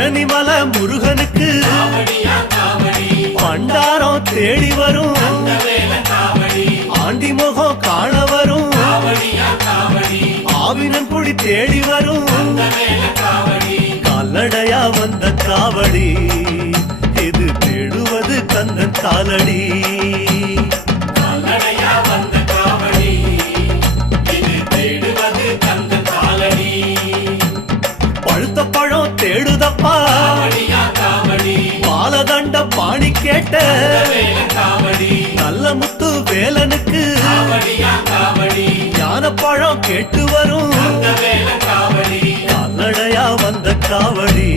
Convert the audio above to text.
பழனிமலை முருகனுக்கு பண்டாரம் தேடி வரும் ஆண்டி முகம் காண வரும் ஆவினங்குடி தேடி வரும் கால்நடையா வந்த காவடி இது தேடுவது கந்தன் காலடி பழுத்த பழம் தேடுதப்பா பாலதண்ட பாணி கேட்ட நல்ல முத்து வேலனுக்கு ஞான பழம் கேட்டு வரும் கால்நடையா வந்த காவடி